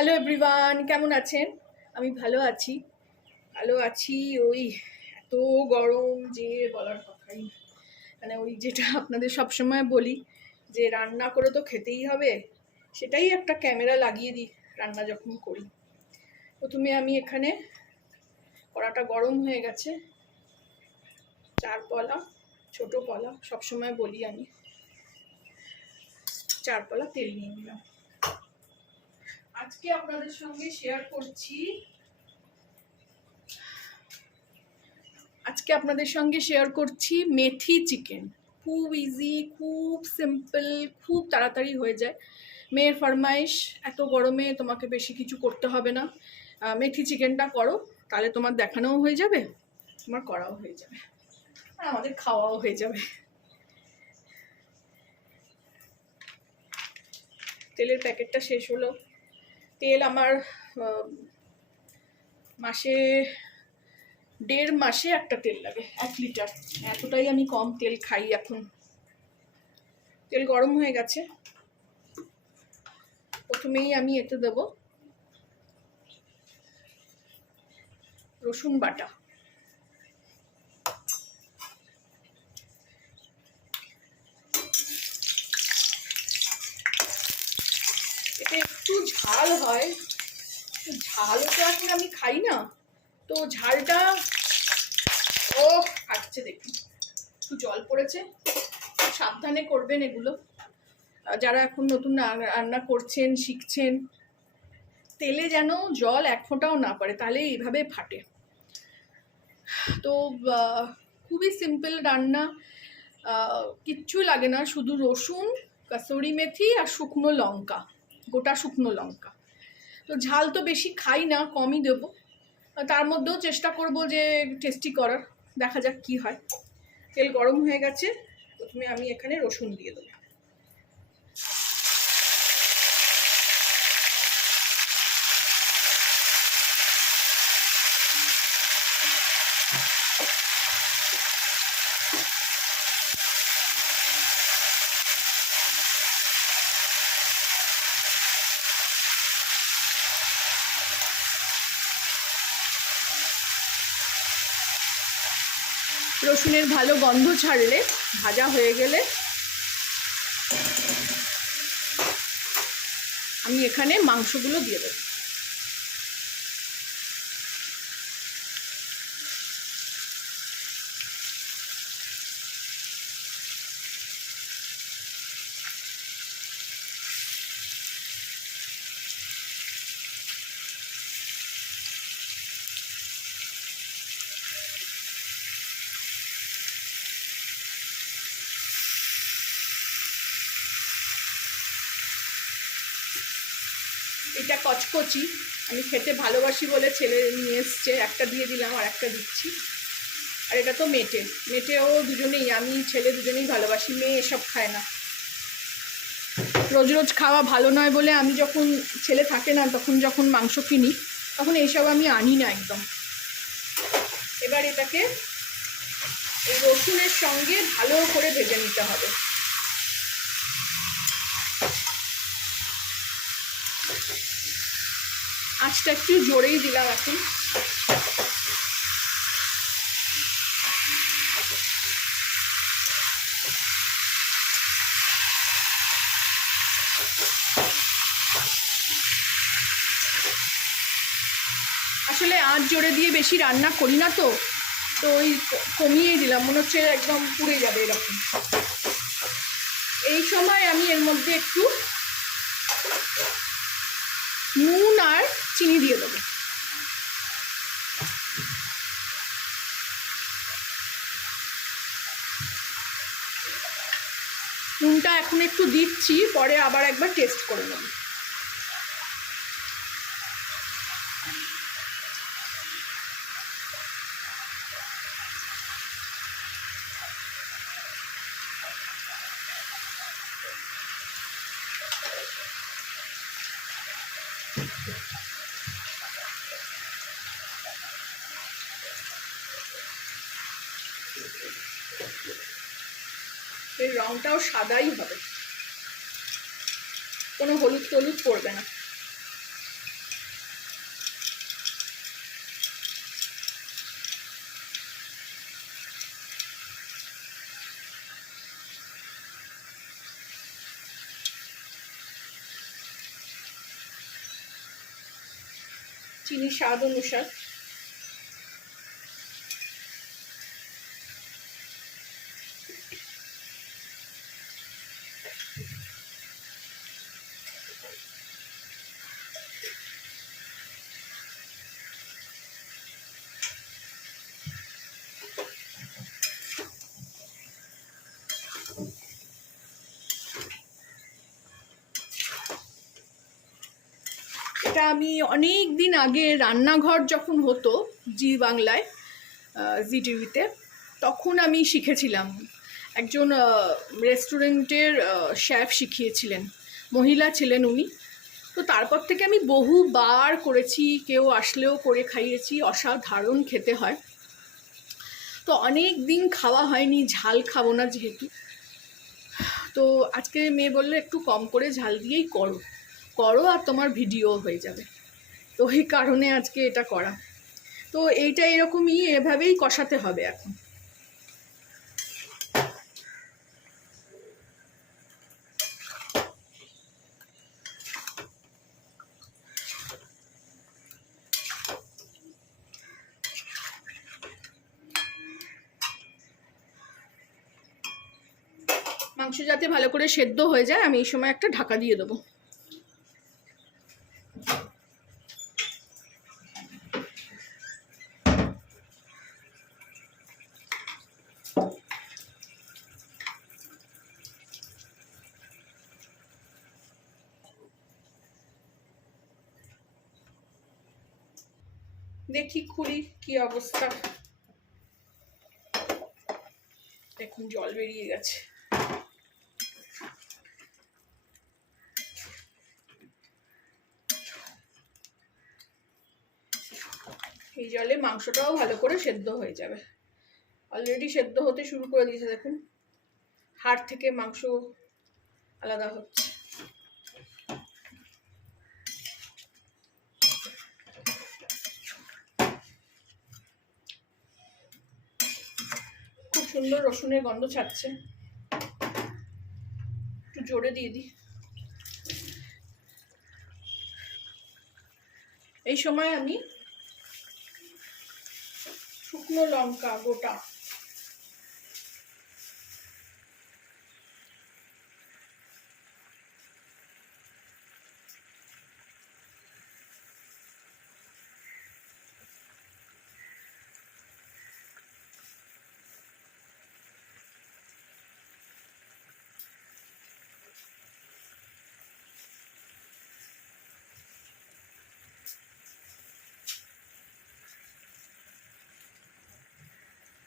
Hello everyone, কেমন আছেন? আমি ভালো আছি। ওই এত গরম যে বলার কথাই, মানে ওই যেটা আপনাদের সবসময় বলি যে রান্না করে তো খেতেই হবে, সেটাই একটা ক্যামেরা লাগিয়ে দিই রান্না যখন করি। প্রথমে আমি এখানে কড়াটা গরম হয়ে গেছে, 4 পলা, ছোট পলা সবসময় বলি আমি, 4 পলা তেল নিয়ে নিলাম। আজকে আপনাদের সঙ্গে শেয়ার করছি মেথি চিকেন। খুব ইজি, খুব সিম্পল, খুব তাড়াতাড়ি হয়ে যায়। মেয়ের ফরমাইশ, এত গরমে তোমাকে বেশি কিছু করতে হবে না, মেথি চিকেনটা করো, তাহলে তোমার দেখানোও হয়ে যাবে, তোমার করাও হয়ে যাবে, আর আমাদের খাওয়াও হয়ে যাবে। তেলের প্যাকেটটা শেষ হলো। তেল আমার মাসে 1.5 মাসে একটা তেল লাগে, 1 লিটার। এতটাই আমি কম তেল খাই এখন। তেল গরম হয়ে গেছে, প্রথমেই আমি এতে দেব রসুন বাটা। এটা একটু ঝাল হয়, ঝালও তো এখন আমি খাই না, তো ঝালটা আসছে, দেখুন একটু জল পড়েছে, সাবধানে করবেন এগুলো। যারা এখন নতুন রান্না করছেন, শিখছেন, তেলে যেন জল এক ফোঁটাও না পড়ে, তাহলে এইভাবে ফাটে। তো খুবই সিম্পল রান্না, কিচ্ছু লাগে না, শুধু রসুন, কাসুরি মেথি আর শুকনো লঙ্কা, গোটা শুকনো লঙ্কা। তো ঝাল তো বেশি খাই না, কমই দেবো, তার মধ্যেও চেষ্টা করব যে টেস্টি করার। দেখা যাক কি হয়। তেল গরম হয়ে গেছে, প্রথমে আমি এখানে রসুন দিয়ে দেবো। রসুনের ভালো গন্ধ ছাড়লে, ভাজা হয়ে গেলে, আমি এখানে মাংসগুলো দিয়ে দেবো। এটা কচকচি, আমি খেতে ভালোবাসি বলে ছেলে নিয়ে এসছে, একটা দিয়ে দিলাম, আর একটা দিচ্ছি। আর এটা তো মেটেও দুজনেই, আমি ছেলে দুজনেই ভালোবাসি, মেয়ে এসব খায় না। রোজ রোজ খাওয়া ভালো নয় বলে আমি যখন, ছেলে থাকে না তখন যখন মাংস কিনি, তখন এইসব আমি আনি না একদম। এবার এটাকে এই রসুনের সঙ্গে ভালো করে ভেজে নিতে হবে। আঁচটা একটু জোরেই দিলাম এখন। আসলে আঁচ জোরে দিয়ে বেশি রান্না করি না, তো ওই কমিয়ে দিলাম, মনে হচ্ছে একদম পুড়ে যাবে এরকম। এই সময় আমি এর মধ্যে একটু নুন আর চিনি দিয়ে দেবো। নুনটা এখন একটু দিচ্ছি, পরে আবার একবার টেস্ট করে নেব। এর রংটাও সাদাই হবে, কোনো হলুদ টলুদ পড়বে না। চিনি স্বাদ অনুসার। এটা আমি অনেক দিন আগে রান্নাঘর যখন হতো জি বাংলায়, জি টিভিতে, তখন আমি শিখেছিলাম। একজন রেস্টুরেন্টের শেফ শিখিয়েছিলেন, মহিলা ছিলেন উনি। তো তারপর থেকে আমি বহুবার করেছি, কেউ আসলেও করে খাইয়েছি। অসাধারণ খেতে হয়। তো অনেক দিন খাওয়া হয়নি, ঝাল খাবো না যেহেতু। তো আজকে মেয়ে বললে একটু কম করে ঝাল দিয়েই করো করো, আর তোমার ভিডিও হয়ে যাবে। তো এই কারণে আজকে এটা করা। তো এইটা এরকমই, এভাবেই কষাতে হবে এখন। মাংস যাতে ভালো করে সেদ্ধ হয়ে যায়, আমি এই সময় একটা ঢাকা দিয়ে দেবো। দেখি খুলি কি অবস্থা। দেখুন জল বেরিয়ে গেছে। এই জলে মাংসটাও ভালো করে সেদ্ধ হয়ে যাবে। অলরেডি সেদ্ধ হতে শুরু করে দিয়েছে, দেখুন হাড় থেকে মাংস আলাদা হচ্ছে। খুব সুন্দর রসুনের গন্ধ ছাড়ছে। একটু জোরে দিয়ে দিই। এই সময় আমি শুকনো লঙ্কা গোটা,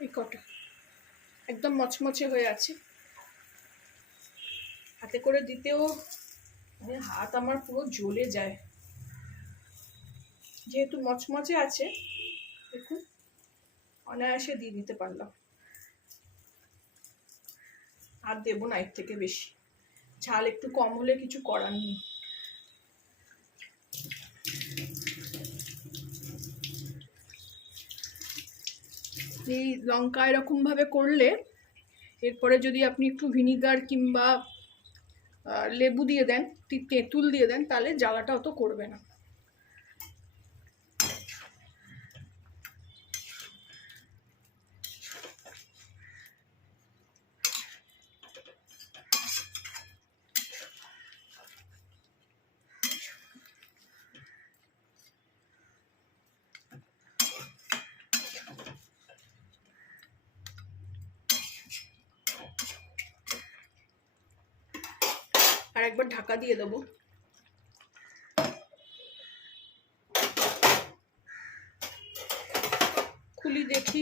এই কটা একদম মচমচে হয়ে আছে। হাতে করে দিতেও মানে হাত আমার পুরো জ্বলে যায়, যেহেতু মচমচে আছে। দেখুন অনায়াসে দিয়ে দিতে পারলাম। আর দেবো না এর থেকে বেশি। ঝাল একটু কম হলে কিছু করার নেই। এই লঙ্কা এরকম ভাবে করলে এরপরে যদি আপনি একটু ভিনিগার কিংবা লেবু দিয়ে দেন, তেঁতুল দিয়ে দেন, তাহলে জ্বালাটা অত করবে না। আর একবার ঢাকা দিয়ে দেবো। খুলি দেখি।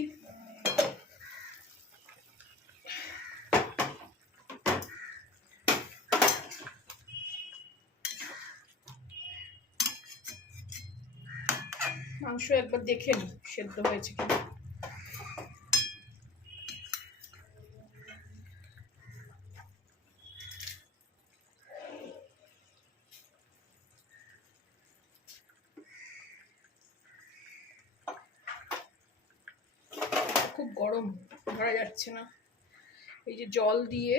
মাংস একবার দেখে নি সেদ্ধ হয়েছে কিনা। খুব গরম, ধরা যাচ্ছে না। এই যে জল দিয়ে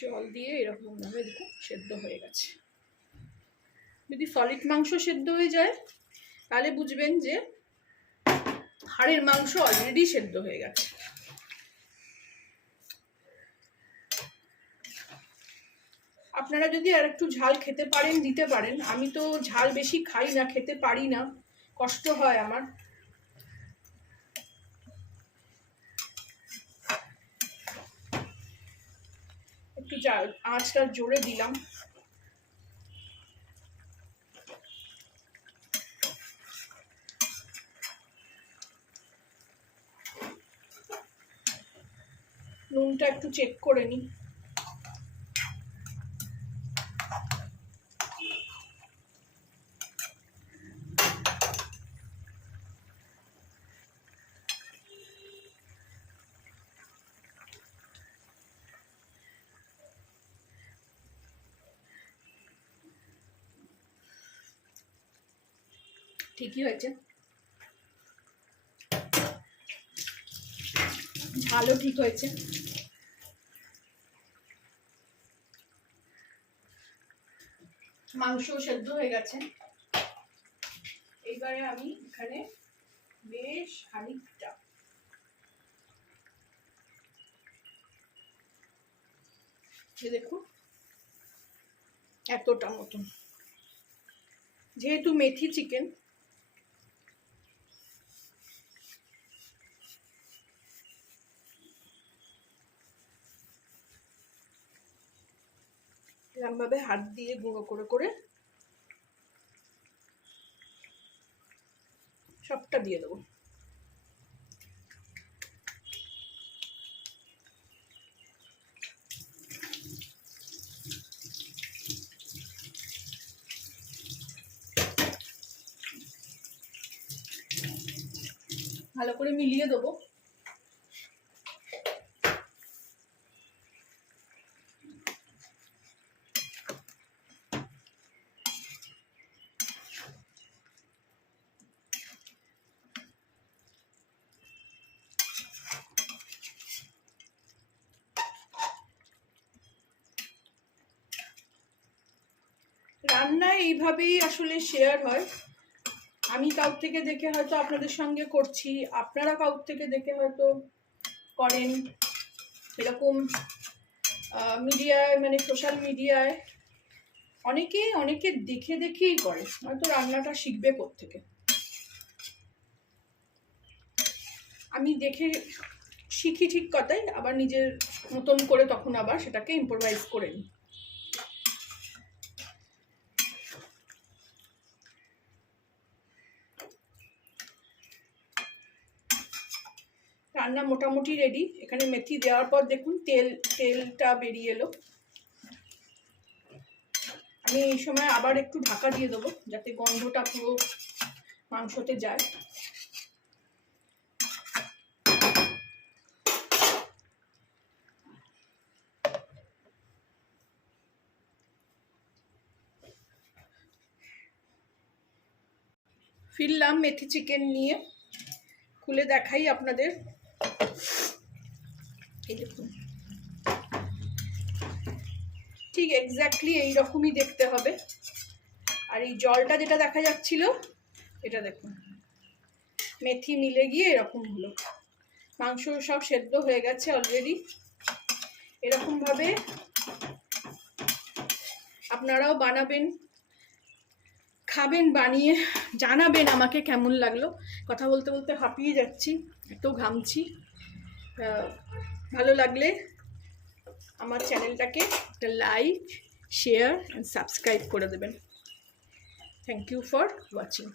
জল দিয়ে এরকমভাবে দেখুন সেদ্ধ হয়ে গেছে। যদি সলিড মাংস সেদ্ধ হয়ে যায় তাহলে বুঝবেন যে হাড়ের মাংস অলরেডি সেদ্ধ হয়ে গেছে। আপনারা যদি আর একটু ঝাল খেতে পারেন দিতে পারেন, আমি তো ঝাল বেশি খাই না, খেতে পারি না, কষ্ট হয় আমার। একটু আঁচটা জোরে দিলাম। নুনটা একটু চেক করে নিই। ঠিকই হয়েছে, ঝালও ঠিক হয়েছে। মাংস সেদ্ধ হয়ে গেছে। এইবারে আমি এখানে বেশ খানিকটা দেখুন এতটা মতন, যেহেতু মেথি চিকেন এরকমভাবে হাত দিয়ে গুঁড়ো করে করে সবটা দিয়ে দেবো। ভালো করে মিলিয়ে দেবো। রান্না এইভাবেই আসলে শেয়ার হয়। আমি কাউর থেকে দেখে হয়তো আপনাদের সঙ্গে করছি, আপনারা কাউর থেকে দেখে হয়তো করেন। এরকম মিডিয়ায় মানে সোশ্যাল মিডিয়ায় অনেকে দেখে দেখেই করে, হয়তো রান্নাটা শিখবে কোত্থেকে। আমি দেখে শিখি ঠিক কথাই, আবার নিজের মতন করে তখন আবার সেটাকে ইম্প্রোভাইজ করে নিই। রান্না মোটামুটি রেডি। এখানে মেথি দেওয়ার পর দেখুন তেলটা বেরিয়ে এলো। আমি এই সময় আবার একটু ঢাকা দিয়ে দেবো যাতে গন্ধটা পুরো মাংসতে যায়। ফিরলাম মেথি চিকেন নিয়ে, খুলে দেখাই আপনাদের। এই দেখুন ঠিক এক্স্যাক্টলি এইরকমই দেখতে হবে। আর এই জলটা যেটা দেখা যাচ্ছিল এটা দেখুন মেথি মিলে গিয়ে এরকম হলো। মাংস সব সেদ্ধ হয়ে গেছে অলরেডি। এরকমভাবে আপনারাও বানাবেন, খাবেন, বানিয়ে জানাবেন আমাকে কেমন লাগলো। কথা বলতে বলতে হাঁপিয়ে যাচ্ছি, এত ঘামছি। ভালো লাগলে আমার চ্যানেলটাকে একটা লাইক, শেয়ার অ্যান্ড সাবস্ক্রাইব করে দেবেন। Thank you for watching.